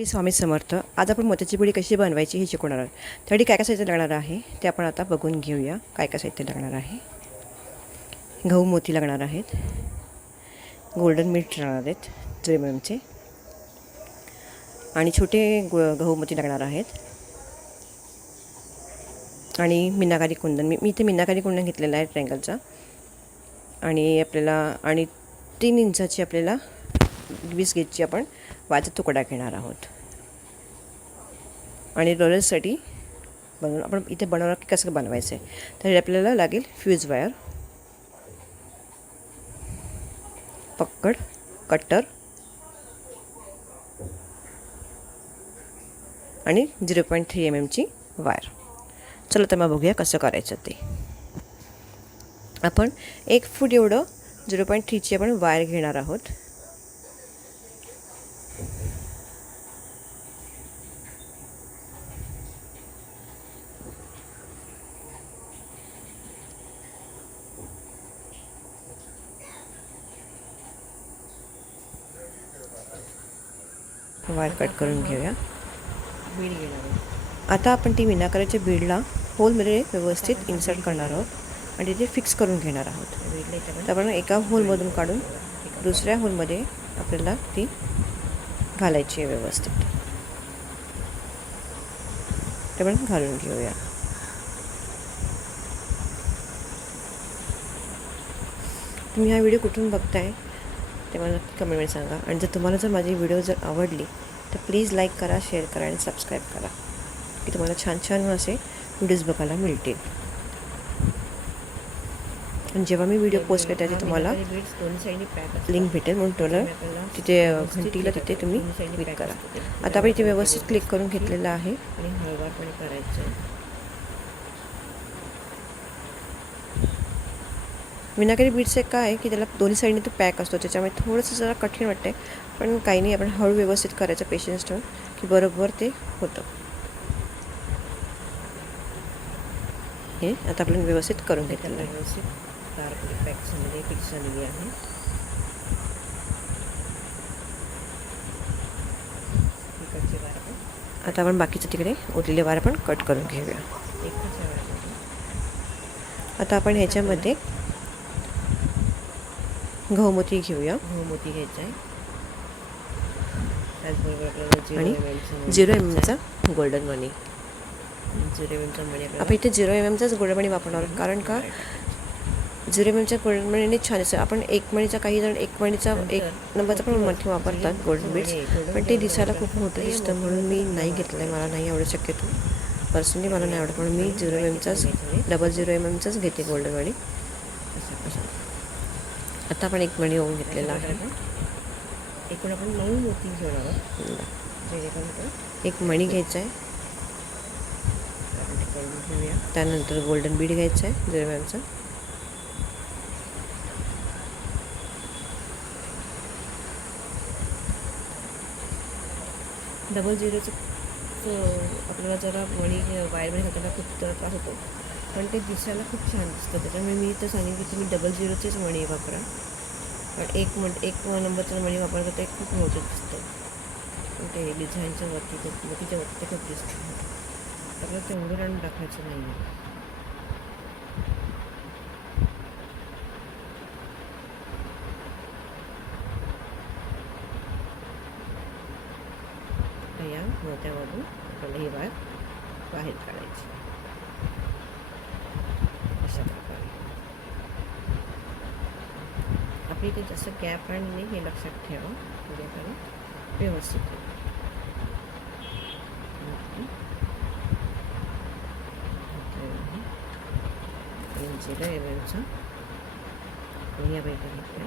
श्री स्वामी समर्थ. आज आपण मोत्याची पुडी कशी बनवायची हे शिकवणार आहोत. त्यासाठी काय काय साहित्य लागणार आहे ते आपण आता बघून घेऊया. काय काय साहित्य लागणार आहे. गहू मोती लागणार आहेत, गोल्डन मीठ लागणार आहेत जेमचे, आणि छोटे गहू मोती लागणार आहेत, आणि मीनाकारी कुंदन. मी इथे मीनाकारी कुंदन घेतलेला आहे ट्रँगलचा, आणि आपल्याला 3 इंचाची आपल्याला 20 गेजची आपण वाचा तुकडा घेणार आहोत. आणि रोलर्ससाठी आपण इथे बनवणार की कसं बनवायचं आहे. तर आपल्याला लागेल फ्यूज वायर, पक्कड, कटर आणि 0.3 mm वायर. चला तर मग बघूया कसं करायचं ते. आपण 1 फूट एवढं 0.3ची आपण वायर घेणार आहोत. वायर कट करून घेऊया. बीड घेणार. आता आपण ती मीनाकारीच्या बीडला होलमध्ये व्यवस्थित इन्सर्ट करणार आहोत आणि तिथे फिक्स करून घेणार आहोत. तर आपण एका होलमधून काढून दुसऱ्या होलमध्ये आपल्याला ती घालायची आहे व्यवस्थित. ते आपण घालून घेऊया. तुम्ही हा व्हिडिओ कुठून बघताय ते मला कमेंटमध्ये सांगा. आणि जर माझी व्हिडिओ आवडली तर प्लीज लाईक करा, शेअर करा आणि सबस्क्राईब करा, की तुम्हाला छान छान असे व्हिडिओज बघायला मिळतील. आणि जेव्हा मी व्हिडिओ पोस्ट करते त्याची तुम्हाला लिंक भेटेल, म्हणून तुम्हाला तिथे घंटीला तिथे तुम्ही क्लिक करा. आता आपण इथे व्यवस्थित क्लिक करून घेतलेलं आहे आणि हळवारपणे करायचं आहे. मीनाकारी बीड्सचं काय आहे की त्याला दोन्ही साईडने तो पॅक असतो, त्याच्यामुळे थोडंसं जरा कठीण वाटते, पण काही नाही, आपण हळू व्यवस्थित करायचं पेशन्स ठेवून की बरोबर ते होतं. हे आता आपण व्यवस्थित करून घेतलेलं आहे. व्यवस्थित पॅक्समध्ये फिक्स झालेली आहे. आता आपण बाकीचं तिकडे उरलेले वार पण कट करून घेऊया. आता आपण ह्याच्यामध्ये गहूमोती घेऊया. गहूमोती घ्यायचा आहे, त्याचबरोबर आपल्याला आणि 0 mm गोल्डन मनी. 0 mm मणी आपण इथे 0 mm गोल्डन मणी वापरणार, कारण का 0 mm गोल्डन मणीने छान असतं. आपण 1 मणीचा, काही जण 1 मणीचा 1 नंबरचा पण मणी वापरतात गोल्डन बीड्स, पण ते दिसायला खूप मोठं दिसतं, म्हणून मी नाही घेतलं आहे. मला नाही आवडत, शक्यतो पर्सनली मला नाही आवडत, म्हणून मी 0 mmचाच 0 mmचाच घेते गोल्डन मणी. आता आपण 1 मणी होऊन घेतलेला आहे. एकूण आपण 9 मोती घेणार आहोत. 1 मणी घ्यायचा आहे, त्यानंतर गोल्डन बीड घ्यायचं आहे 0 mmचा, डबल 0चं आपल्याला जरा मणी वायरमध्ये घालताना खूप त्रास होतो, पण ते दिसायला खूप छान दिसतं. त्याच्यामुळे मी तर सांगेन की तुम्ही डबल 0चेच मणी वापरा, पण 1 नंबरचं मणी वापरलं तर ते खूप मोठं दिसतं, पण ते डिझाईनच्या वरती मोठीच्या वरती खूप दिसतं. आपल्याला तेवढं रान टाकायचं नाही आहे. या मोत्यामधून आपल्याला ही वायर बाहेर काढायची अशा प्रकारे. आपली इथे जास्त गॅप आणि नाही हे लक्षात ठेवा, उद्याकडे व्यवस्थित आहे. 0 mmचा या बाईक घेतला.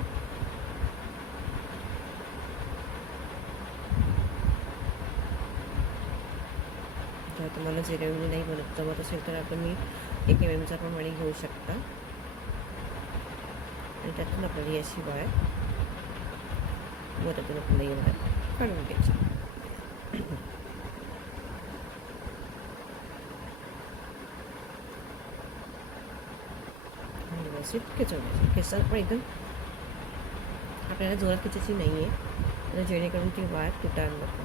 तर तुम्हाला 0 mm नाही जमत असेल तर आपण 1 mmचा पण मणी घेऊ शकता, आणि त्यातून आपल्याला अशी वायर व त्यातून आपल्याला ही वायर काढून घ्यायची. व्यवस्थित खेचवण्याची. खेचताना पण एकदम आपल्याला जोरात खेचायची नाही आहे, जेणेकरून ती वायर तुटायला नको.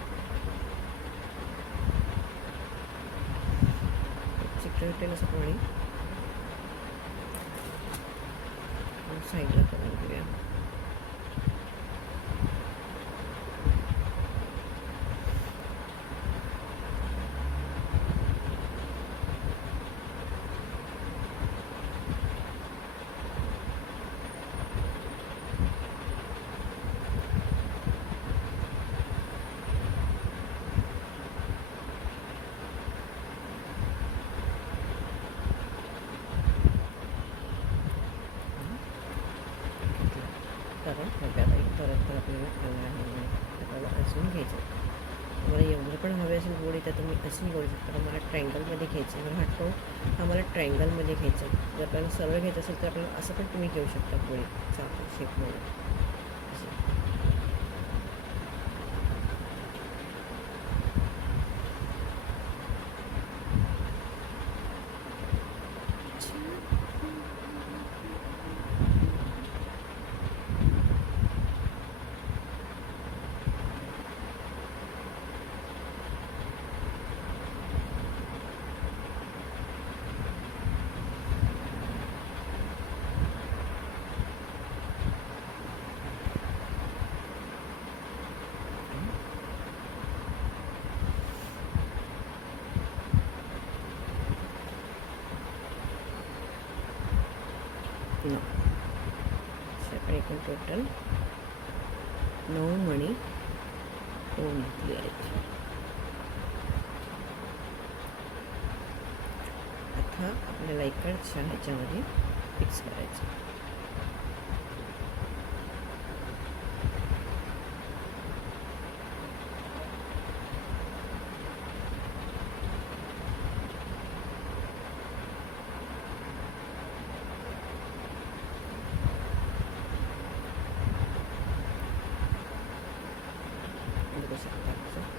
सुटेल असं मणी साईडला करून घेऊया. कारण आपल्याला परत आपल्याला खाल्ला आहे आपल्याला अजून घ्यायचं. तुम्हाला एवढं पण हवे असेल गोडी तर तुम्ही अजून करू शकता. तर मला ट्रायंगलमध्ये घ्यायचं आहे. हा टोन आम्हाला ट्रायंगलमध्ये घ्यायचं आहे. जर आपल्याला सरळ घ्यायचं असेल तर आपल्याला असं पण तुम्ही घेऊ शकता गोळीचा शेपमध्ये. आपण एकूण टोटल 9 मणी होऊन घेतली आहेत. आता आपल्याला इकडच्या ह्याच्यामध्ये फिक्स करायचं.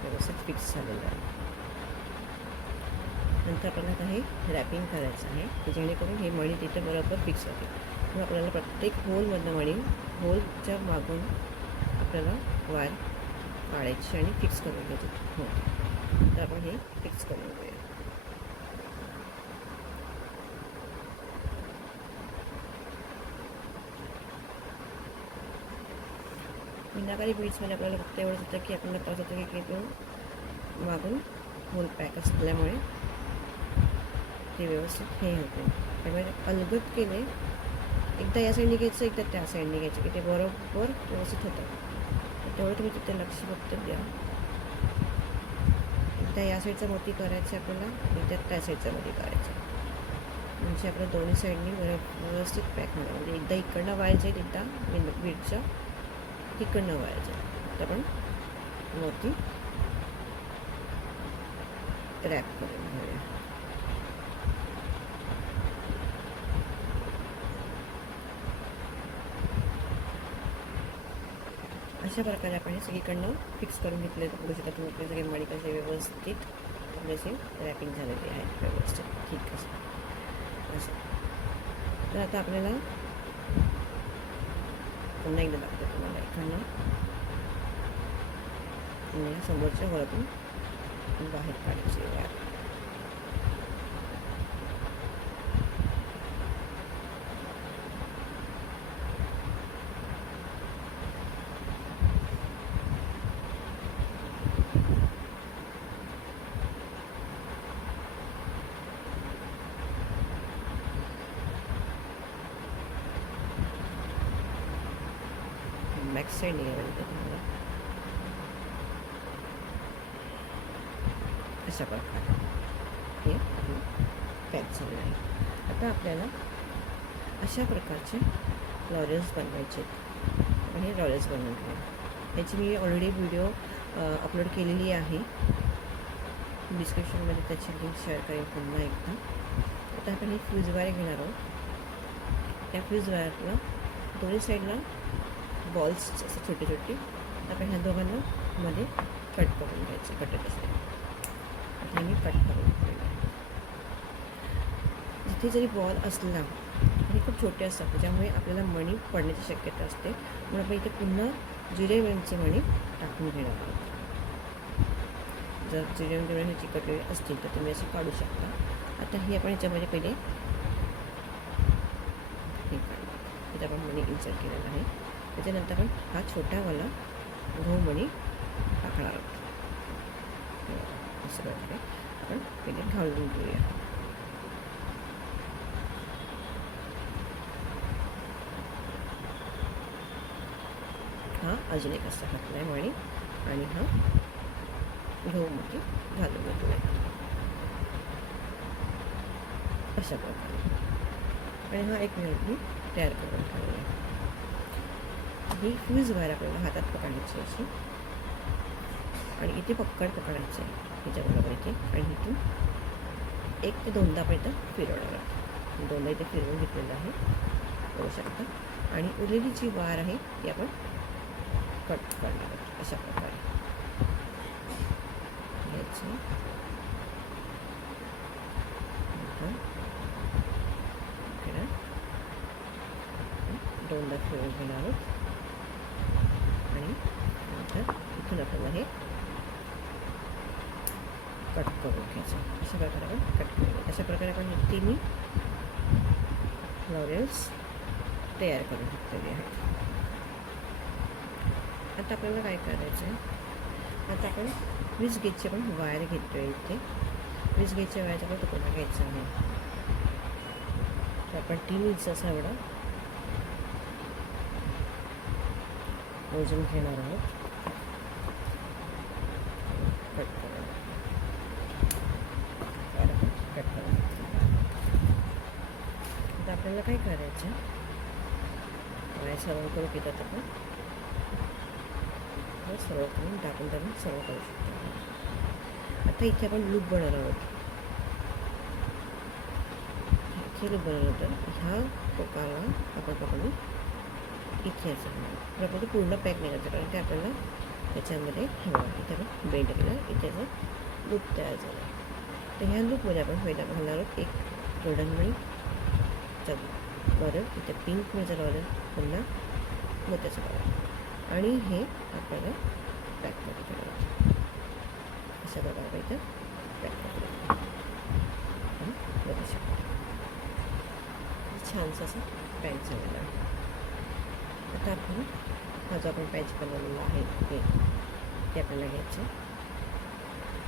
व्यवस्थित फिक्स झालेलं आहे. नंतर आपल्याला काही रॅपिंग करायचं आहे की जेणेकरून हे मणी तिथे बरोबर फिक्स होते. मग आपल्याला प्रत्येक होलमधनं मणी होलच्या मागून आपल्याला वायर काढायची आणि फिक्स करून घ्यायची. हो, तर आपण हे फिक्स करून घेऊया. मीनाकारी बीड्समध्ये आपल्याला फक्त एवढंच होतं की आपल्याला त्रास होतं की तो मागून होल पॅक असल्यामुळे ते व्यवस्थित हे होते. त्यामुळे अलगद केले, एकदा या साईडने घ्यायचं एकदा त्या साईडने घ्यायचं की ते बरोबर व्यवस्थित होतं. तेवढं तुम्ही तिथे लक्ष फक्त द्या. एकदा या साईडचा मोती करायचं आपल्याला, एकदा त्या साईडचा मोती करायचा, म्हणजे आपल्या दोन्ही साईडनी व्यवस्थित पॅक होणार. म्हणजे एकदा इकडनं वायर जाईल, एकदा बीडच्या तिकडनं वायर जाईल. तर आपण मोती रॅप करून घेऊया. अशा प्रकारे आपण हे सगळीकडनं फिक्स करून घेतले. बघू शकता तुम्ही आपले सगळे मणी कसे व्यवस्थित आपल्याचे रॅपिंग झालेले आहेत व्यवस्थित. ठीक आहे असं. तर आता आपल्याला पुन्हा एकदा दाखवतो तुम्हाला. इकडनं समोरच्या होळातून बाहेर काढायचे वायर. बॅक साईड निघाली तुम्हाला अशा प्रकारे हे पॅक झाले आहे. आता आपल्याला अशा प्रकारचे लॉरेल्स बनवायचे आहेत. आणि हे लॉरेल्स बनवून घेऊ. ह्याची मी ऑलरेडी व्हिडिओ अपलोड केलेली आहे. डिस्क्रिप्शनमध्ये त्याची लिंक शेअर करेन पुन्हा एकदा. आता आपण हे फ्यूज वायर घेणार आहोत. त्या फ्यूज वायरला दोन्ही साईडला बॉल्स असे छोटे छोटे आपण ह्या दोघांना मध्ये कट करून घ्यायचे. कटत असते आता मी कट करून घेतलेलं आहे. जिथे जरी बॉल असला आणि खूप छोटे असतात त्याच्यामुळे आपल्याला मणी पडण्याची शक्यता असते. म्हणून आपण इथे पुन्हा जिरेवेमचे मणी टाकून घेणार आहोत. जर जिरेवेमचे मणी चिकटलेले असतील तर तुम्ही असे काढू शकता. आता ही आपण याच्यामध्ये पहिले हे काढलं, इथे आपण मणी इन्सर्ट केलेला आहे. त्याच्यानंतर आपण हा छोटावाला गहू मणी टाकणार आहोत. असं प्रकारे आपण पहिले घालून घेऊया. हा अजून एक असा घातला आहे मणी आणि हा गहू मध्ये घालून घेतला आहे अशा प्रकारे. आणि हा एक मी तयार करून ठेवला आहे. ही फ्यूज वायर आपल्याला हातात पकडायची अशी आणि इथे पकडायचं आहे ह्याच्याबरोबर इथे, आणि इथून 1 ते 2दा आपण इथं फिरवणार आहोत. 2दा इथे फिरवून घेतलेलं आहे करू शकता. आणि उरलेली जी वायर आहे ती आपण कट करणार आहोत अशा प्रकारे. घ्यायची इकडं 2दा फिरवून घेणार आहोत आणि नंतर इथून आपल्याला हे कट करून घ्यायचं. अशा प्रकारे आपण कट करूया. अशा प्रकारे आपण तिन्ही फ्लोरल्स तयार करून घेतलेले आहेत. आता आपल्याला काय करायचं आहे, आता आपण 20 गेजची आपण वायर घेतो आहे. इथे 20 गेजच्या वायरचा पण तुकडा घ्यायचा आहे. तर आपण 3 इंच असा एवढा मोजून घेणार आहोत. कट करून आता आपल्याला काय करायचं, वायर सर्व करून घेतात आपण सर्व करून टाकून सर्व करू शकतो. आता इथे आपण लूप बनवणार आहोत. इथे लूप बनवल्यानंतर ह्या टोकाला आपण पकडून इथे असं आपण पूर्ण पॅक नाही करायचं, कारण ते आपल्याला त्याच्यामध्ये इथे आपण बेंड केला, इथे असं लूप तयार झाला. तर ह्या लूपमध्ये आपण पहिला घालणार आहोत एक गोल्डन मणीचा बॉर्डर, इथे पिंक मणीचा बॉर्डर, पुन्हा मोत्याचा बॉर्डर, आणि हे आपल्याला पॅकमध्ये करायचं अशा प्रकारे इथं पॅक करायचं. बघू शकतो छानसा असा पॅच झालेला आहे. आता आपण हा जो आपण पॅच बनवलेला आहे ते आपल्याला घ्यायचं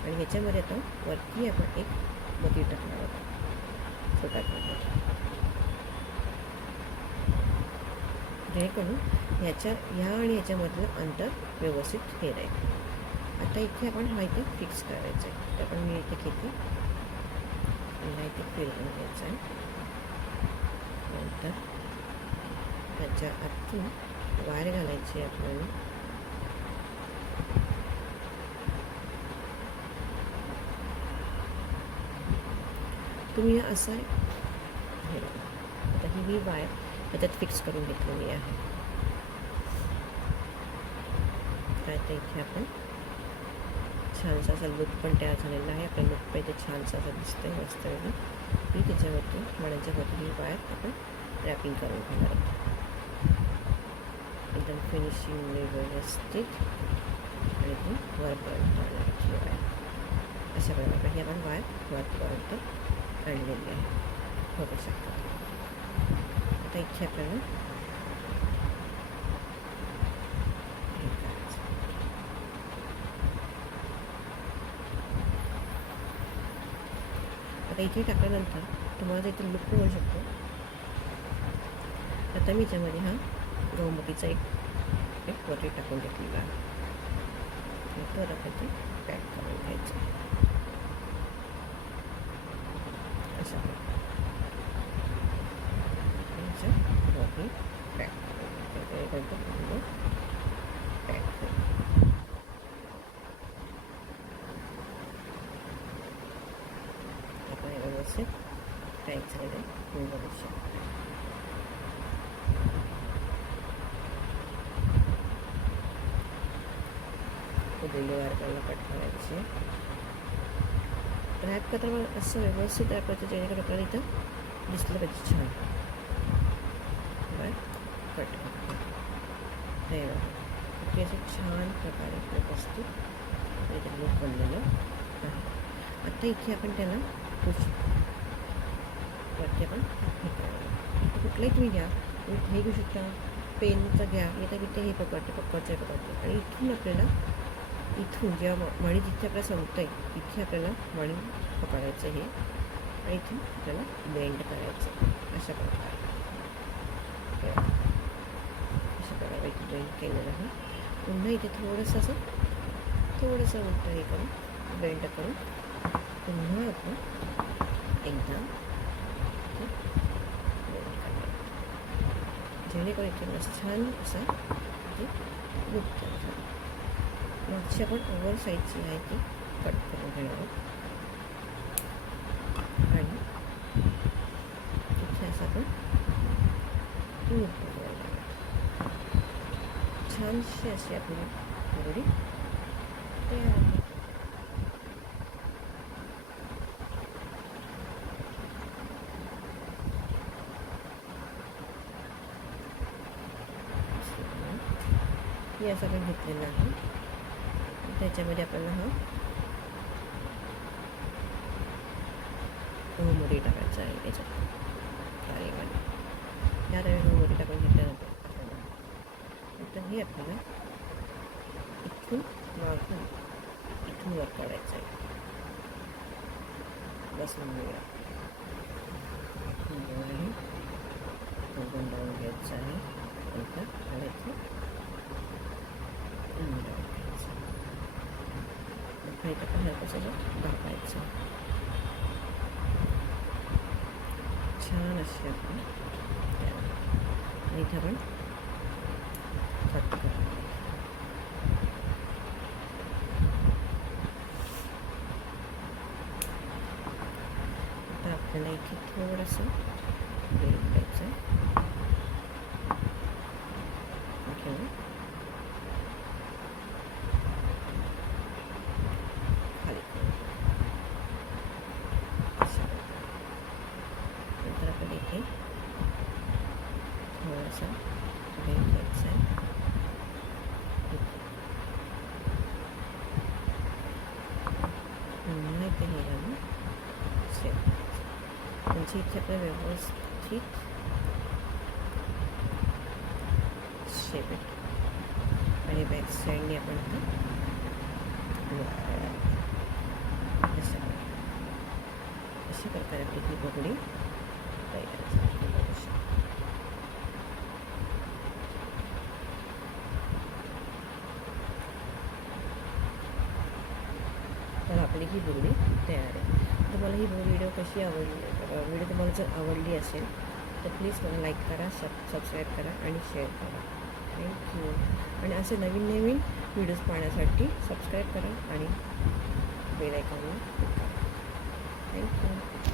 आणि ह्याच्यामध्ये आता वरती आपण एक मोती टाकणार आहोत छोटा मोती, जेणेकरून ह्या आणि ह्याच्यामधलं अंतर व्यवस्थित हे राहील. आता इथे आपण हा इथे फिक्स करायचं आहे. तर आपण मी इथे घेते आणि इथे फिरवून घ्यायचं आहे. नंतर त्याच्या आतून वायर घालायची आहे आपल्याला. तुम्ही असं हे आता ही वायर त्याच्यात फिक्स करून घेतलेली आहे. तर आता इथे आपण छानसा असा लूक पण तयार झालेला आहे. आपल्या लूक पाहिजे छानसा असं दिसतं आहे मस्त वेगळी. ही त्याच्यावरती मण्याच्या वरती ही वायर आपण रॅपिंग करून घेणार आहोत एकदम फिनिशिंग व्यवस्थित, आणि ती वरपर्यंत आणणार ही वायर अशा प्रकारे. ही आपण वायर वरपर्यंत आणलेली आहे बघू शकता. आता इथे आपल्याला हे करायचं. आता इथे टाकल्यानंतर तुम्हाला इथे लुक पण होऊ शकतो. आता मी त्यामध्ये हा गहूमतीचा एक वरती टाकून घेतलेला आहे. तर आपण ते पॅक करून घ्यायचं अशा वरती पॅक करून पॅक आपण व्यवस्थित पॅक झालेलं आहे बघू शकतो. उरलेली वायर आपल्याला कट करायची. रॅप करताना असं व्यवस्थित रॅप करायचं जेणेकरून आपल्याला इथं दिसलं पाहिजे छान. वायर कट करतो ते असं छान प्रकारे व्यवस्थित इथे लूक बनलेलं आहे. आता इथे आपण त्याला पुश वरती आपण हे करायला कुठलंही तुम्ही घ्या, तुम्ही हे घेऊ शकता, पेनचं घ्या, इथे हे पकडते आणि इथून आपल्याला इथून जेव्हा मणी जिथे आपल्याला संपतं आहे तिथे आपल्याला मणी पकडायचं हे आणि इथून आपल्याला बेंड करायचं अशा प्रकारे एक बेंड केलेलं आहे. पुन्हा इथे थोडंसं उलटं हे करून बेंड करून पुन्हा आपण एकदा बेंड करायचं जेणेकरून इथे मस्त छान असा ते लूक तयार झाला. मागची आपण ओव्हर साईजची आहे ती कट करून घेणार आहोत आणि इथे असं आपण लूक छानशी अशी आपली फुगडी तयार आहे. हे असं आपण घेतलेलं आहे. त्याच्यामध्ये आपल्याला हा मोहरी टाकायचा आहे. याच्यात तारेमध्ये या रव्याला मोहरी टाकून घेतल्यानंतर नंतर हे आपल्याला इथून मागून इथून वर काढायचं आहे. बसून मिळा आहे तो गुंडाळून घ्यायचा आहे. नंतर काढायचं इथं पण हलकंसं दाबायचं. छान अशी आपण इथं पण कट करू. आता आपल्याला इथे थोडंसं बेल द्यायचं घेऊन खाली नंतर आपण इथे थोडासा बेल द्यायचा आहे. पुन्हा इथे हे घालून सेट म्हणजे इथे आपलं व्यवस्थित शेप येतो आणि बॅक साईडने आपण अशा प्रकारे आपली ही पगडी तयार झाली. तर आपली ही बुगडी तयार आहे. तुम्हाला ही व्हिडिओ कशी आवडली, व्हिडिओ तुम्हाला जर आवडली असेल तर प्लीज मला लाईक करा, सबस्क्राईब करा आणि शेअर करा. थँक्यू. आणि असे नवीन व्हिडिओज पाहण्यासाठी सबस्क्राईब करा आणि बेल आयकॉनला क्लिक करा. थँक्यू.